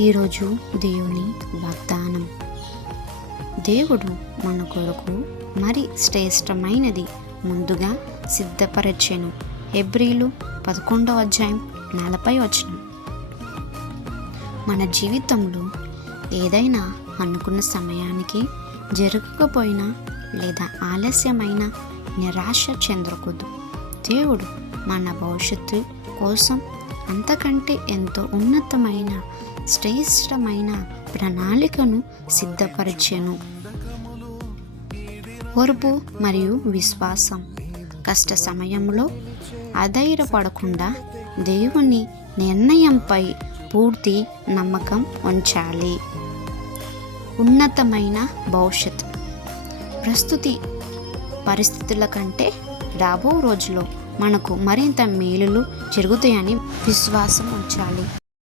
ఈరోజు దేవుని వాగ్దానం. దేవుడు మన కొరకు మరి శ్రేష్టమైనది ముందుగా సిద్ధపరచెను. హెబ్రీలు 11:40. మన జీవితంలో ఏదైనా అనుకున్న సమయానికి జరగకపోయినా లేదా ఆలస్యమైన నిరాశ చెందకూడదు. దేవుడు మన భవిష్యత్తు కోసం అంతకంటే ఎంతో ఉన్నతమైన శ్రేష్టమైన ప్రణాళికను సిద్ధపరిచెను. ఓర్పు మరియు విశ్వాసం. కష్ట సమయంలో అధైర్యపడకుండా దేవుని నిర్ణయంపై పూర్తి నమ్మకం ఉంచాలి. ఉన్నతమైన భవిష్యత్తు. ప్రస్తుతి పరిస్థితుల కంటే రాబో రోజులో మనకు మరింత మేలులు జరుగుతాయని విశ్వాసం ఉంచాలి.